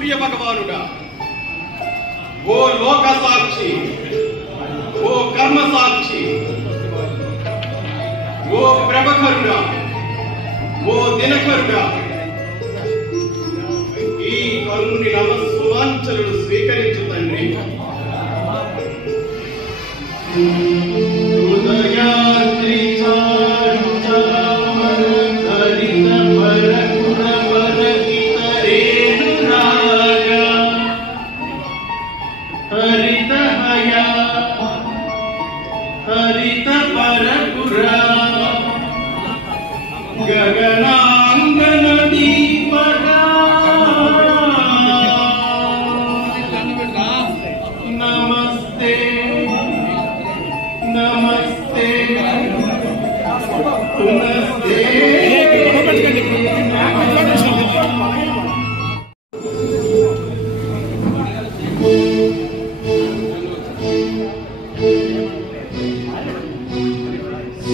సూర్య భగవానుడా, ఓ లోక సాక్షి, ఓ కర్మ సాక్షి, ఓ ప్రభకరుడా, ఓ దినకరుడా, ఈ కరుణి నమస్సుమాంచలను స్వీకరించు తండ్రి.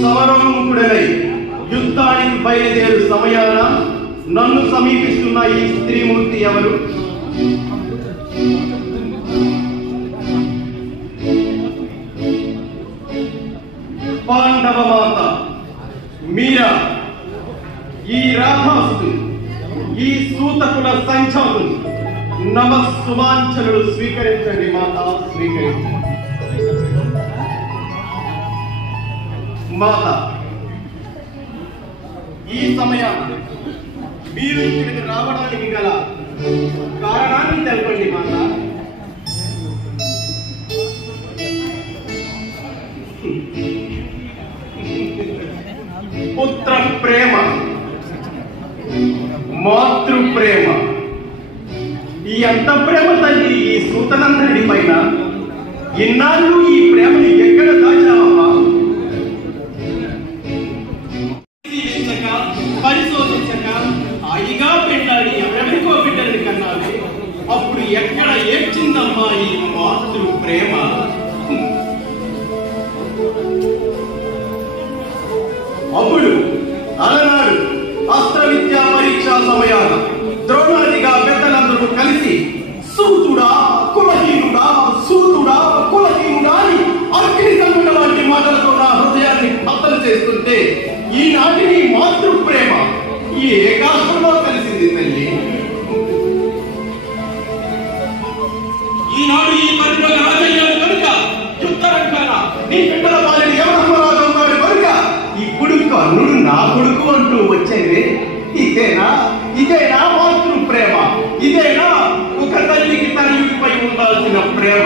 సమరోన్ముఖుడై యుద్ధానికి బయలుదేరు సమయాన నన్ను సమీపిస్తున్న ఈ స్త్రీమూర్తి ఎవరు? పాండవ మాత మీరా, ఈ రాధాసు, ఈ సూతకుల సంఖ్యాతులు నమస్సుమాంచలు స్వీకరించండి మాత, స్వీకరించండి. మాత, ఈ సమయాన్ని మీరు ఇక్కడికి రావడానికి గల కారణాన్ని తెలపండి మాత. పుత్ర ప్రేమ, మాతృ ప్రేమ, ఈ అంత ప్రేమ తల్లి ఈ సూతనందరి పైన ఇన్నాళ్ళు ఈ ప్రేమని ఎక్కడ దాచావమ్మా? పరిశోధించక హాయిగా పెళ్ళాడి ఎవరెవరికో బిడ్డలని కన్నాడు. అప్పుడు ఎక్కడ ఏడ్చిందమ్మా ఈ మాతృ ప్రేమ? అప్పుడు అలనాడు అస్త్ర విద్యా పరీక్షా సమయాన ద్రోణాదిగా పెద్దలందరూ కలిసి సూతుడా కులహీనుడా, సూతుడా కులహీనుడా అని అగ్ని సంగుల వంటి మాటలతో నా హృదయాన్ని బద్దలు చేస్తుంటే ఈనాటి నీ మాతృ ప్రేమ ఏ కాష్టంలో కలిసింది తల్లి? ఈనాడు ఈ పరిమళ రాజయ్యాడు కనుక యుద్ధరంగాన నీ బిడ్డల పాలిని యమధర్మరాజు ఉన్నాడు కనుక ఇప్పుడు కర్ణుడు నా కొడుకు అంటూ వచ్చేది. ఇదేనా ఇదేనా మాతృ ప్రేమ? ఇదేనా ఒక తల్లికి తల్లిపై ఉండాల్సిన ప్రేమ?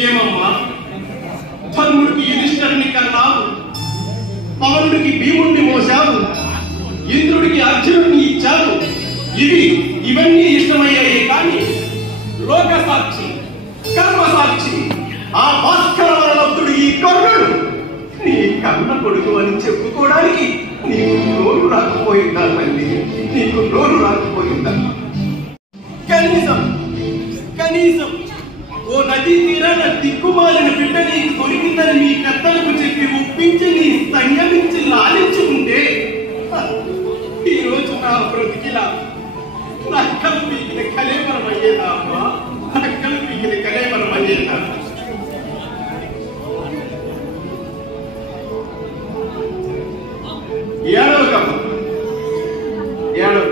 ఏమమ్మా, ధర్ముడికి యుధిష్ఠిరుని కన్నావు, పవనుడికి భీముడిని మోసావు, ఇంద్రుడికి అర్జునుడిని ఇచ్చావు. ఇవన్నీ ఇష్టమయ్యాయి. కానీ లోక సాక్షి, కర్మ సాక్షి, ఆ భాస్కర వరలబ్ధుడు ఈ కర్ణుడు నీ కన్న కొడుకు అని చెప్పుకోవడానికి నీకు నోరు రాకపోయిందా తల్లి? నీకు నోరు రాకపోయిందా? కనీసం కనీసం ఓ నదీ తీరాన దిక్కుమాలిన బిడ్డ నీకు దొరికిందని మీ పెద్దలకు చెప్పి ఒప్పించి నీ సంయమించి లాలించుకుంటే ఈ రోజు నా బ్రతికిలా నక్కలు పీకిన కలేవరం అయ్యేదా అమ్మా? నక్కలు పీకిన కలేవరం అయ్యేదా? ఏడవకమ్మ, ఏడవ.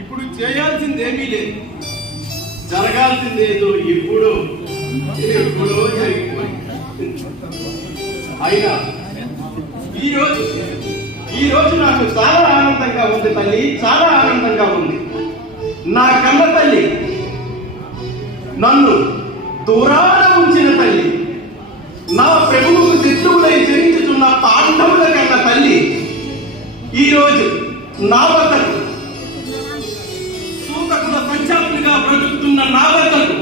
ఇప్పుడు చేయాల్సిందేమీ లేదు, జరగాల్సిందేదో ఎప్పుడో జరిగిపోయింది. అయినా ఈ రోజు నాకు చాలా ఆనందంగా ఉంది తల్లి, చాలా ఆనందంగా ఉంది. నా కన్న తల్లి, నన్ను దూరాన ఉంచిన తల్లి, నా ప్రభువుకు శత్రువులై జరించుతున్న పాండవుల కన్న తల్లి ఈరోజు నా వద్దకు, సూతకుల సంచాతులుగా బ్రతుకుతున్న నా వద్దకు,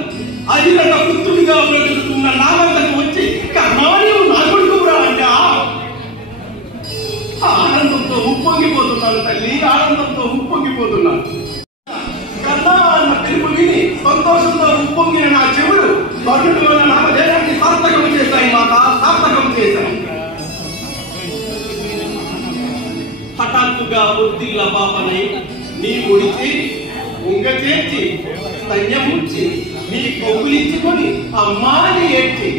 అధిరథ పుత్రుడిగా బ్రతుకుతున్న నా వద్దకు వచ్చి కర్ణాని నా కొడుకురా అంటే ఆనందంతో ఉప్పొంగిపోతున్నాను తల్లి, ఆనందంతో ఉప్పొంగిపోతున్నాను. కర్ణా అన్న పిలుపు విని సంతోషంతో ఉప్పొంగిన నా చెవులు కర్ణుడు నామధేయాన్ని సార్థకం చేశాయి మాత, సార్థకం చేశాయి. హఠాత్తుగా ఒత్తిళ్ళ పాపనై నీ ఒడిచి ఉంగ చేర్చి స్తన్యముచ్చి నీ కౌగులించుకొని అమ్మాని ఏడ్చి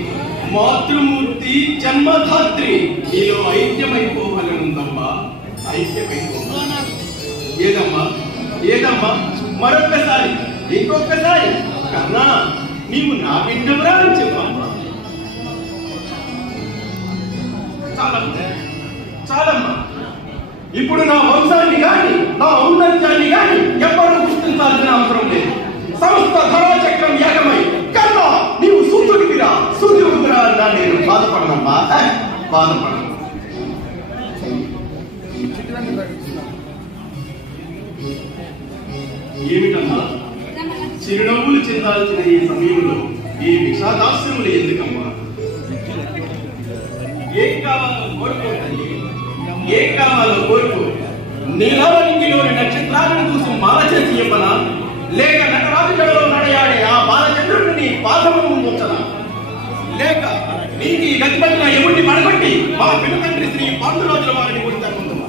మాతృమూర్తి జన్మధాత్రి నీలో ఐక్యమైపోవాలనుందమ్మా, ఐక్యమైపోవాలి. ఏదమ్మా ఏదమ్మా మరొక్కసారి ఇంకొకసారి కన్నా నీవు నా బిడ్డవరా అని చెప్పమ్మా. చాలమ్మా, ఇప్పుడు నా వంశాన్ని గాని నా ఔన్నత్యాన్ని గాని ఎవ్వరూ గుర్తించాల్సిన అవసరం లేదు. సమస్త ధరాచక్రం ఏకమై కన్నా నీవు సూర్యుడివిరా సూర్యుడివిరా అన్నా నేను బాధపడనమ్మా, బాధపడను. ఏమిటమ్మా చిరునవ్వులు చెందాల్సిన ఈ సమయంలో ఈ విషాదాశ్రములు ఎందుకమ్మా? ఏం కావాలో కోరుకోండి, ఏం కావాలో కోరుకో. నీలావరింగిలోని నక్షత్రాలను చూసి మాల చేసి ఇవ్వనా, లేక నటరాజు గడలో నడయాడే ఆ బాలచంద్రుడిని నీ పాదము ముందు ఉంచనా, లేక నీకు ఈ గతిపడిన ఎముడిని పడగొట్టి మా పిల్ల తండ్రి శ్రీ పాండురాజుల వారిని గుర్తకుంటున్నా.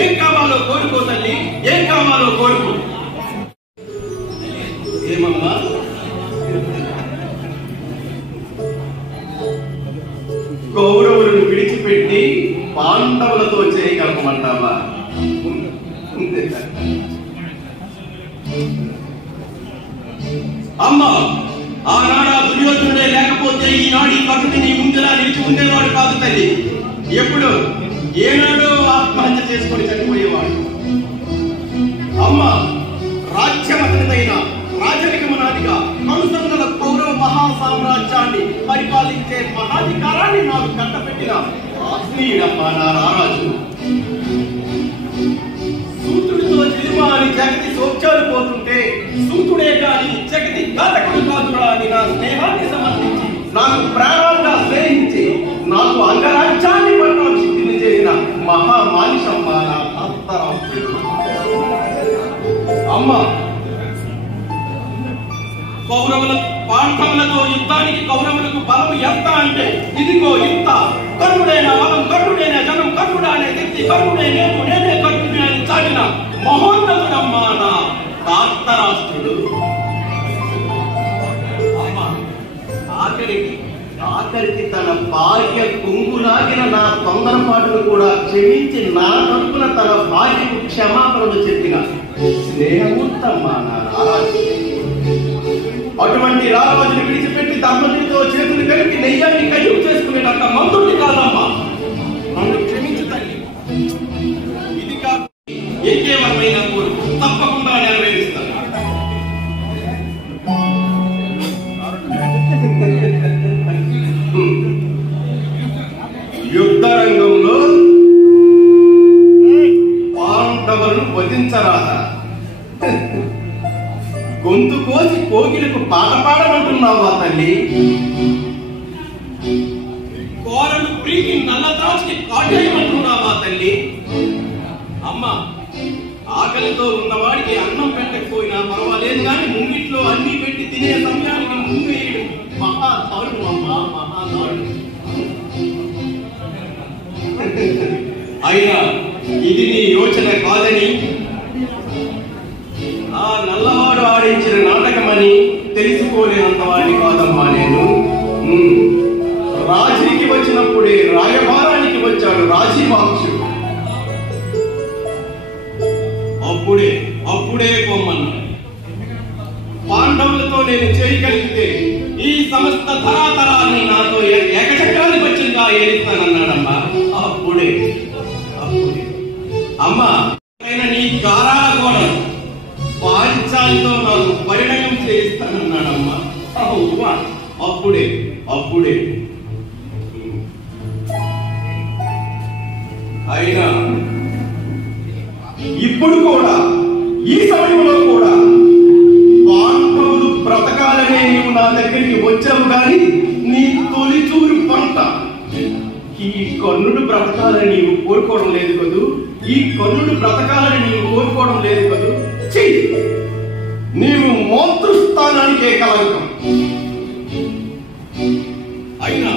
ఏం కావాలో కోరుకో తల్లి, ఏం కావాలో కోరుకో. ఏమమ్మా కౌరవులను విడిచిపెట్టి పాండవులతో చేయగలమంటావా? అమ్మా ఆనాడా దుర్యోధనుడే లేకపోతే ఈనాడు ఈ కట్టుని నీ ముందులా నిలిచి ఉండేవాడు కాదు తల్లి. ఎప్పుడు ఏనాడో ఆత్మహత్య చేసుకొని చనిపోయేవాడు. అమ్మా రాజ్యమతనిదైన రాజరికమనాదిగా కనుసన్నల కౌరవ మహాసామ్రాజ్యాన్ని పరిపాలించే మహాధికారాన్ని నాకు కట్టపెట్టిన ఆత్మీయుడమ్మా నా రారాజు. సూతుడితో చిలుమ అని జగతి సోచ్యాలు పోతుంటే సూతుడే కాని జగతి ఘాతకుడు కాదురా అని నా స్నేహాన్ని సమర్పించి నాకు ప్రాణంగా స్నేహించి నాకు అంగరాజ్యాన్ని పట్టాభిషిక్తిని చేసిన మహామానిషమ్మ నా భర్తరాష్ట్రుడు. అమ్మ కౌరవుల పాండవులతో యుద్ధానికి కౌరవులకు బలం ఎంత అంటే ఇదిగో ఇంత. కర్ణుడైన బలం, కర్ణుడైన జనం, కర్ణుడు అనే వ్యక్తి, కర్ణుడే నేను, నేనే కర్ణుడే అని చాటిన మహోన్నతుడమ్మా నా ధార్తరాష్ట్రుడు. అమ్మా ఆఖరికి తన భార్య కొంగులాగిన నా తొందరపాటును కూడా క్షమించి నా తరపున తన భార్యకు క్షమాపణలు చెప్పిన స్నేహమూర్తమ్మా నా రారాజు. అటువంటి రారాజుని విడిచిపెట్టి దంపతితో చేతులు కలిపి నెయ్యాన్ని కయ్యం చేసుకునేటంత మంత్రుడి కాదమ్మా. నన్ను క్షమించు తల్లి. ఇది కాదు ఏకేవరమైన కోరిక తప్పకుండా నెరవేరుస్తాను. యుద్ధ రంగంలో పాండవులను వధించరాదా? గొంతు కోసి కోకిలకు పాట పాడమంటున్నావా తల్లి? కోరలు ప్రీకి నల్ల త్రాచుకి కాటేయమంటున్నావా తల్లి? అమ్మ ఆకలితో ఉన్నవాడికి అన్నం పెట్టకపోయినా పర్వాలేదు కానీ ముంగిట్లో అన్ని పెట్టి తినే సమయానికి ముంగేయడం మహాదారుణం అమ్మా, మహాదారుణం. అయినా ఇది నీ యోచన కాదని, ఆ నల్లవాడు ఆడించిన నాటకమని తెలుసుకోలేనంత వాడిని కాదమ్మా నేను. రాజీకి వచ్చినప్పుడే రాయభారానికి వచ్చాడు రాజీవాక్షుడు. అప్పుడే పొమ్మన్నాడు. పాండవులతో నేను చేయగలిగితే ఈ సమస్త ధరాతరాన్ని నాతో ఏకచక్రాధిపత్యంగా ఏరిస్తానన్నాడమ్మా. అప్పుడే అమ్మా నీ గారాల గోడ పాంచాలితో నాకు పరిణయం చేయిస్తానన్నాడమ్మా. అప్పుడే అయినా ఇప్పుడు కూడా ఈ సమయంలో కూడా పాండవులు బ్రతకాలనే నీవు నా దగ్గరికి వచ్చావు కానీ నీ తొలిచూరు పంట ఈ కర్ణుడు బ్రతకాలని నీవు కోరుకోవడం లేదు కదూ. ఈ కర్ణుడు బ్రతకాలని నీవు కోరుకోవడం లేదు కదూ. నీవు మాతృస్థానానికే కలంకం. అయినా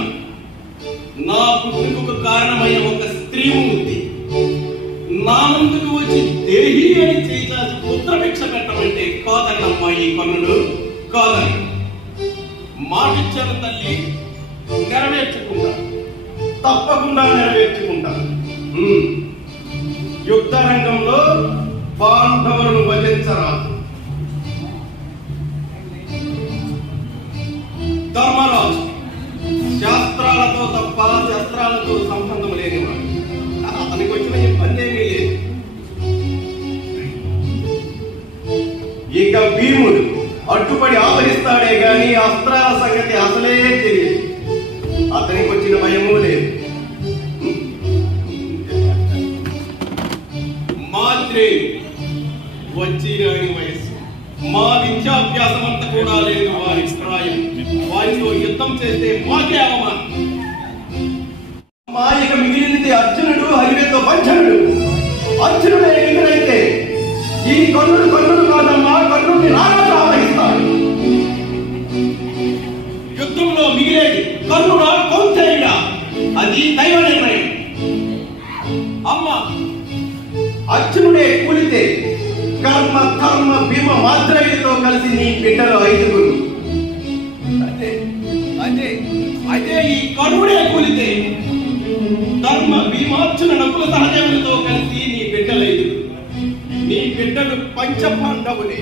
నా పుట్టుకకు కారణమైన ఒక స్త్రీ ఉంది. నా వచ్చి దేహి అని చేసి పుత్రభిక్ష పెట్టమంటే కాదన్నమ్మా ఈ కర్ణుడు. కాదని మాటిచ్చాను తల్లి, నెరవేర్చుకుంటా, తప్పకుండా నెరవేర్చుకుంటా. యుద్ధ రంగంలో పాండవులను వధించరా. ధర్మరాజు శాస్త్రాలతో తప్ప శస్త్రాలతో సంబంధం లేనివాడు. అతనికి వచ్చిన ఇబ్బంది ఏమీ లేదు. ఇక భీముడు అడ్డుపడి ఆవరిస్తాడే గాని అస్త్రాల సంగతి అసలే తెలియదు. అతనికి వచ్చిన భయమూ లేదు. మాత్రే వచ్చిరాని వయస్సు, మా విద్యాభ్యాసం అంతా కూడా లేదు వారి ప్రాయం. వారితో యుద్ధం చేస్తే మాకే అవమానం. మాయక మిగిలింది అర్జునుడు, హరివేతో పంచనుడు. అర్జునుడే ఎదురైతే ఈ కర్ణుడు కాదమ్మా, కర్ణుడిని రారాజు ఆవహిస్తాడు. యుద్ధంలో మిగిలేది కర్ణుడా కౌంతేయుడా, అది దైవ నిర్ణయం. అమ్మ అర్జునుడే కూలితే కర్మ కర్మ భీమ మాత్రయుడితో కలిసి నీ బిడ్డలు 5. అదే ఈ కర్ణుడే కూలితే ధర్మ భీమార్జున నకుల సహదేవులతో కలిసి నీ బిడ్డలు 5. నీ బిడ్డలు పంచపాండవులే.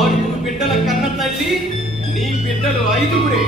6 బిడ్డల కన్న తల్లి, నీ బిడ్డలు 5.